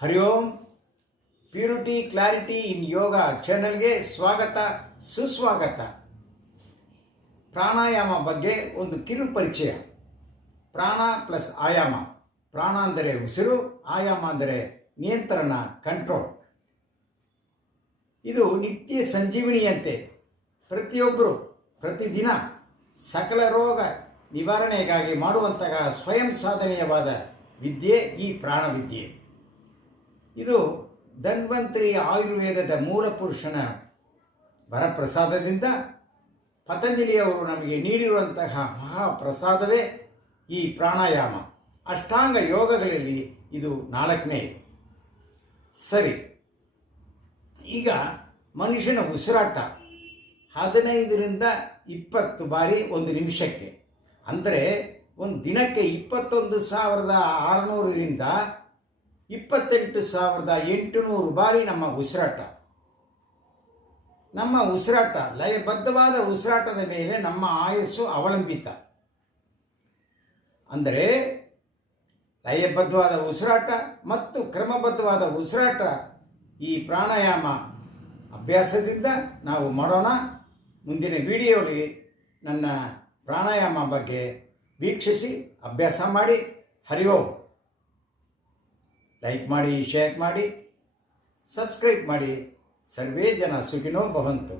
ಹರಿ ಓಂ purity clarity ಇನ್ ಯೋಗ ಚಾನೆಲ್ಗೆ ಸ್ವಾಗತ, ಸುಸ್ವಾಗತ. ಪ್ರಾಣಾಯಾಮ ಬಗ್ಗೆ ಒಂದು ಕಿರು ಪರಿಚಯ. ಪ್ರಾಣ ಪ್ಲಸ್ ಆಯಾಮ. ಪ್ರಾಣ ಅಂದರೆ ಉಸಿರು, ಆಯಾಮ ಅಂದರೆ ನಿಯಂತ್ರಣ, ಕಂಟ್ರೋಲ್. ಇದು ನಿತ್ಯ ಸಂಜೀವಿನಿಯಂತೆ. ಪ್ರತಿಯೊಬ್ಬರು ಪ್ರತಿದಿನ ಸಕಲ ರೋಗ ನಿವಾರಣೆಗಾಗಿ ಮಾಡುವಂತಹ ಸ್ವಯಂ ಸಾಧನೀಯವಾದ ವಿದ್ಯೆ ಈ ಪ್ರಾಣವಿದ್ಯೆ. ಇದು ಧನ್ವಂತರಿ ಆಯುರ್ವೇದದ ಮೂಲ ಪುರುಷನ ವರಪ್ರಸಾದದಿಂದ ಪತಂಜಲಿಯವರು ನಮಗೆ ನೀಡಿರುವಂತಹ ಮಹಾಪ್ರಸಾದವೇ ಈ ಪ್ರಾಣಾಯಾಮ. ಅಷ್ಟಾಂಗ ಯೋಗಗಳಲ್ಲಿ ಇದು ನಾಲ್ಕನೇ ಸರಿ, ಈಗ ಮನುಷ್ಯನ ಉಸಿರಾಟ ಹದಿನೈದರಿಂದ ಇಪ್ಪತ್ತು ಬಾರಿ ಒಂದು ನಿಮಿಷಕ್ಕೆ, ಅಂದರೆ ಒಂದು ದಿನಕ್ಕೆ ಇಪ್ಪತ್ತೊಂದು ಸಾವಿರದ ಆರುನೂರರಿಂದ ಇಪ್ಪತ್ತೆಂಟು ಸಾವಿರದ ಎಂಟುನೂರು ಬಾರಿ ನಮ್ಮ ಉಸಿರಾಟ. ನಮ್ಮ ಉಸಿರಾಟ ಲಯಬದ್ಧವಾದ ಉಸಿರಾಟದ ಮೇಲೆ ನಮ್ಮ ಆಯಸ್ಸು ಅವಲಂಬಿತ. ಅಂದರೆ ಲಯಬದ್ಧವಾದ ಉಸಿರಾಟ ಮತ್ತು ಕ್ರಮಬದ್ಧವಾದ ಉಸಿರಾಟ ಈ ಪ್ರಾಣಾಯಾಮ ಅಭ್ಯಾಸದಿಂದ ನಾವು ಮಾಡೋಣ. ಮುಂದಿನ ವಿಡಿಯೋಲಿ ನನ್ನ ಪ್ರಾಣಾಯಾಮ ಬಗ್ಗೆ ವೀಕ್ಷಿಸಿ, ಅಭ್ಯಾಸ ಮಾಡಿ ಹರಿ ಓಂ ಲೈಕ್ ಮಾಡಿ ಶೇರ್ ಮಾಡಿ ಸಬ್ಸ್ಕ್ರೈಬ್ ಮಾಡಿ. ಸರ್ವೇ ಜನ ಸುಖಿನೋ ಭವಂತು.